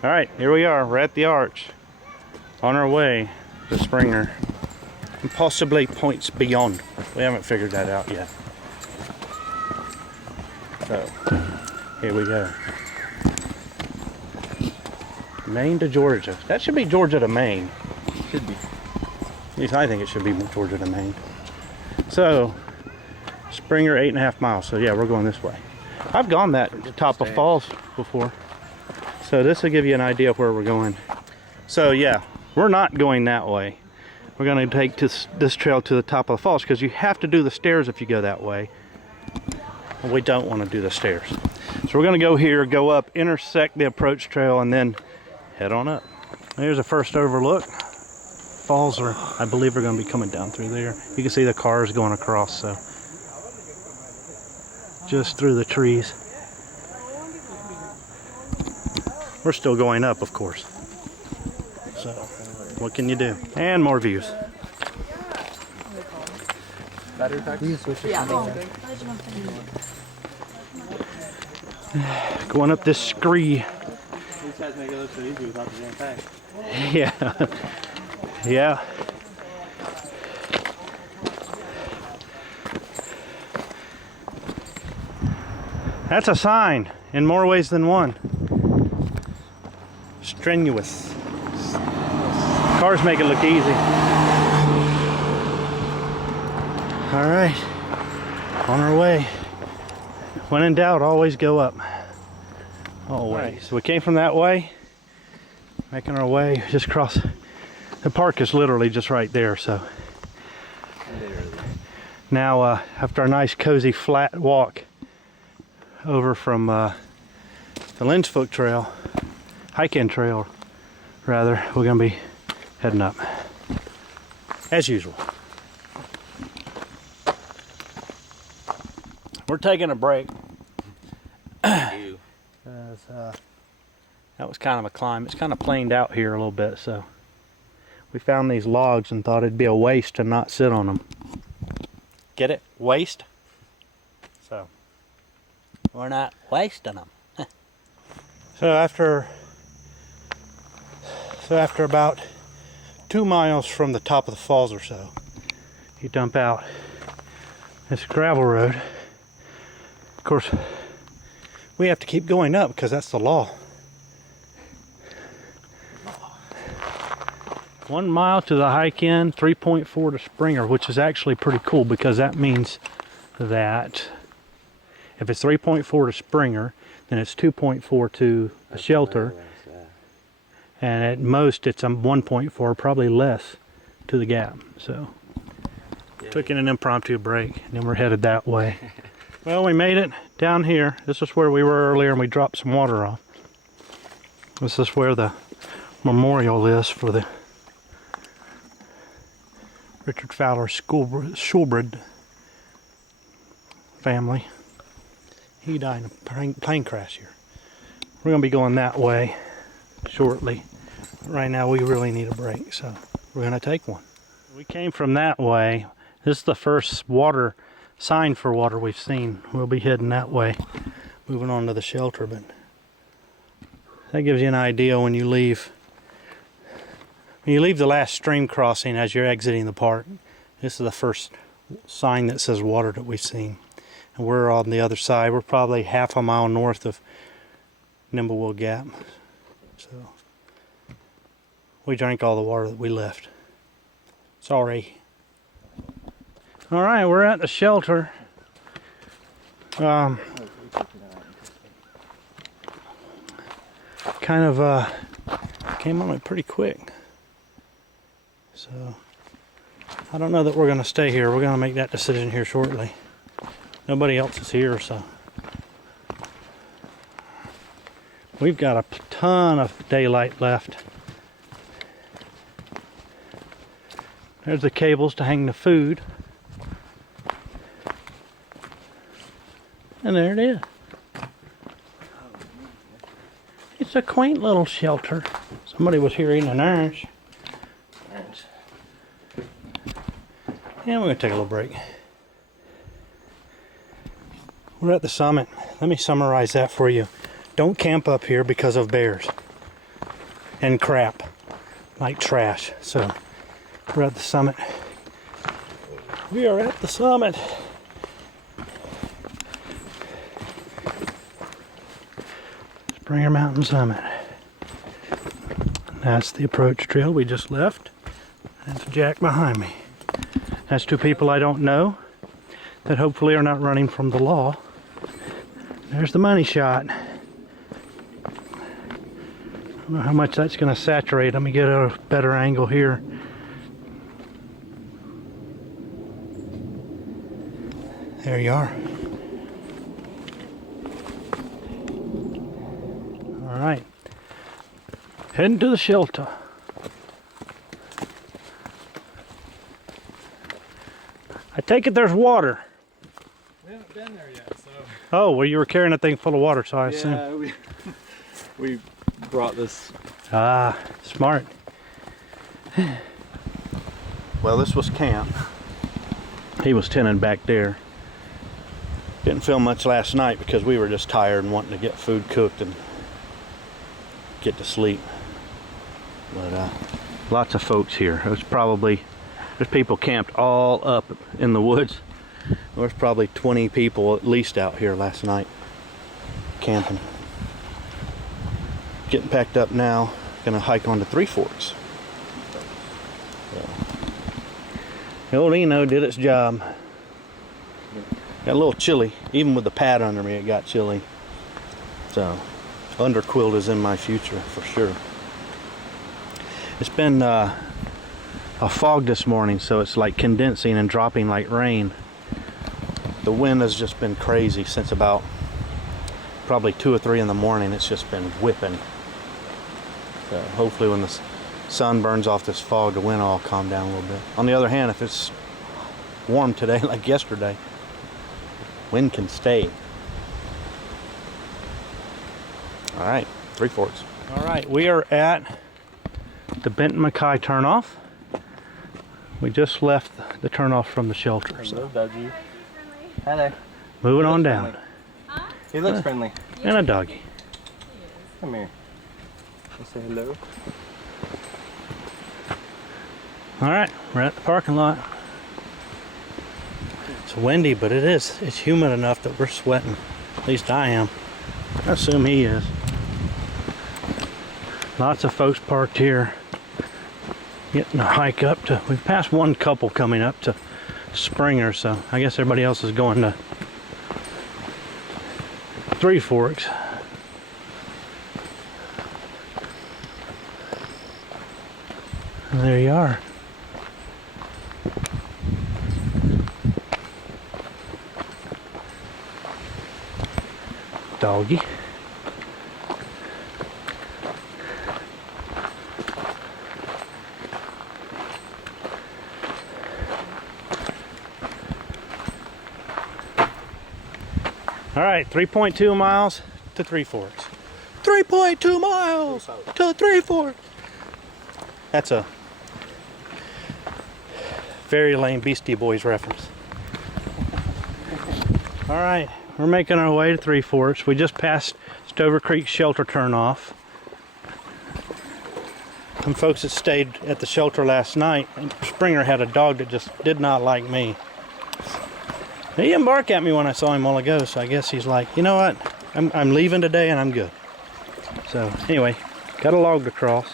All right, here we are. We're at the arch, on our way to Springer, and possibly points beyond. We haven't figured that out yet. So, here we go. Maine to Georgia. That should be Georgia to Maine. Should be. At least I think it should be Georgia to Maine. So, Springer 8.5 miles. So yeah, we're going this way. I've gone that top of falls before. So this will give you an idea of where we're going. So yeah, we're not going that way. We're going to take this trail to the top of the falls because you have to do the stairs if you go that way. And we don't want to do the stairs. So we're going to go here, go up, intersect the approach trail, and then head on up. There's a first overlook. Falls are, I believe, are going to be coming down through there. You can see the cars going across, so just through the trees. We're still going up, of course. So, what can you do? And more views. Battery pack? Going up this scree. These guys make it look so easy without the damn pack. Yeah. Yeah. That's a sign in more ways than one. Strenuous. Cars make it look easy. All right, on our way. When in doubt, always go up. Always. Right. So we came from that way, making our way just across. The park is literally just right there. So now, after a nice, cozy, flat walk over from the Lynchfoot Trail, hike-in trail, rather, we're gonna be heading up as usual. We're taking a break. That was kind of a climb. It's kind of planed out here a little bit, so we found these logs and thought it'd be a waste to not sit on them. Get it? Waste? So we're not wasting them. So after about 2 miles from the top of the falls or so, you dump out this gravel road. Of course, we have to keep going up because that's the law. 1 mile to the hike in, 3.4 to Springer, which is actually pretty cool because that means that if it's 3.4 to Springer, then it's 2.4 to the shelter. And at most it's 1.4, probably less, to the gap. So took in an impromptu break and then we're headed that way. Well, we made it down here. This is where we were earlier and we dropped some water off. This is where the memorial is for the Richard Fowler Schulbred family. He died in a plane crash here. We're going to be going that way shortly. Right now we really need a break, so we're going to take one. We came from that way. This is the first water sign for water we've seen. We'll be heading that way, moving on to the shelter, but that gives you an idea when you leave. When you leave the last stream crossing as you're exiting the park, this is the first sign that says water that we've seen. And we're on the other side. We're probably half a mile north of Nimblewell Gap. So we drank all the water that we left. Sorry. All right, we're at the shelter. Kind of came on it pretty quick. So I don't know that we're going to stay here. We're going to make that decision here shortly. Nobody else is here, so we've got a ton of daylight left. There's the cables to hang the food. And there it is. It's a quaint little shelter. Somebody was here eating an orange. Yeah, we're going to take a little break. We're at the summit. Let me summarize that for you. Don't camp up here because of bears. and crap, like trash. So we're at the summit. We are at the summit. Springer Mountain Summit. That's the approach trail we just left. That's Jack behind me. That's two people I don't know that hopefully are not running from the law. There's the money shot. I don't know how much that's going to saturate. Let me get a better angle here. There you are. All right. Heading to the shelter. I take it there's water. We haven't been there yet, so. Oh, well, you were carrying a thing full of water, so I assume. Yeah, we brought this. Ah, smart. Well, this was camp. He was tending back there. Didn't film much last night because we were just tired and wanting to get food cooked and get to sleep. But lots of folks here. There's people camped all up in the woods. There's probably 20 people at least out here last night camping. Getting packed up now. Gonna hike on to Three Forks. So, El Nino did its job. Got a little chilly. Even with the pad under me, it got chilly. So, underquilt is in my future for sure. It's been a fog this morning, so it's like condensing and dropping like rain. The wind has just been crazy since about probably 2 or 3 in the morning. It's just been whipping. So hopefully when the sun burns off this fog, the wind will calm down a little bit. On the other hand, if it's warm today like yesterday, wind can stay. All right, Three Forks. All right, we are at the Benton McKay turnoff. We just left the turnoff from the shelter. So. Doggy. Hi there. Moving on down. Huh? He looks friendly. And a doggy. Come here. You say hello. All right, we're at the parking lot. It's windy, but it's humid enough that we're sweating. At least I am. I assume he is. Lots of folks parked here. Getting a hike up to, we've passed one couple coming up to Springer, so I guess everybody else is going to Three Forks. And there you are. Doggy. All right, 3.2 miles to Three Forks. 3.2 miles to Three Forks. That's a very lame Beastie Boys reference. All right, we're making our way to Three Forks. We just passed Stover Creek shelter turnoff. Some folks that stayed at the shelter last night, and Springer had a dog that just did not like me. He didn't bark at me when I saw him a while ago, so I guess he's like, you know what, I'm leaving today and I'm good. So anyway, got a log to cross.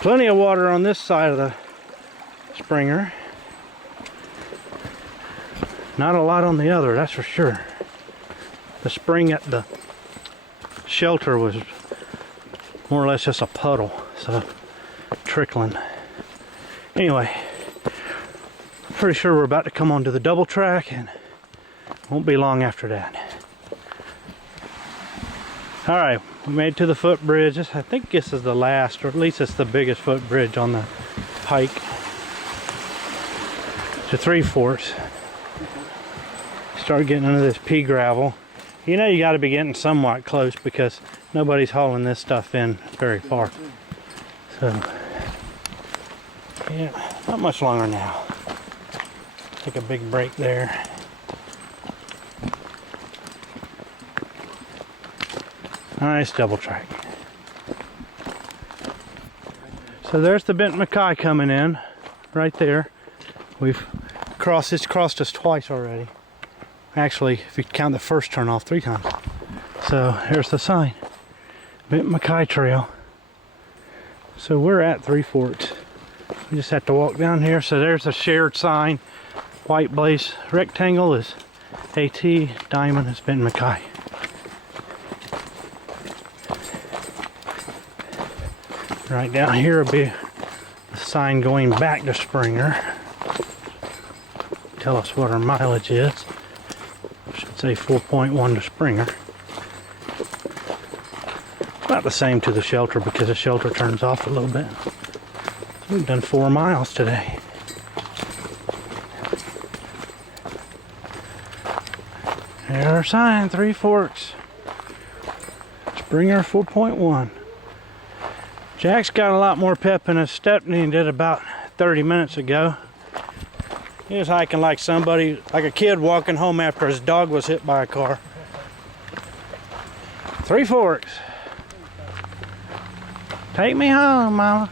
Plenty of water on this side of the Springer. Not a lot on the other, that's for sure. The spring at the shelter was more or less just a puddle, so trickling. Anyway, pretty sure we're about to come onto the double track and won't be long after that. All right, we made it to the footbridge. I think this is the last, or at least it's the biggest footbridge on the hike to Three Forks. Start getting into this pea gravel. You know you got to be getting somewhat close because nobody's hauling this stuff in very far. So, yeah, not much longer now. Take a big break there. Nice double track. So there's the bent Mackay coming in, right there. We've crossed, it's crossed us twice already. Actually, if you count the first turn off, 3 times. So here's the sign, Bent Mackay Trail. So we're at Three Forks. We just have to walk down here. So there's a shared sign. White blaze rectangle is AT, diamond is Bent Mackay. Right down here will be a sign going back to Springer. Tell us what our mileage is. I should say 4.1 to Springer. About the same to the shelter because the shelter turns off a little bit. So we've done 4 miles today. There's our sign, Three Forks. Springer 4.1. Jack's got a lot more pep in his step than he did about 30 minutes ago. He was hiking like somebody, like a kid walking home after his dog was hit by a car. Three Forks. Take me home, Mama.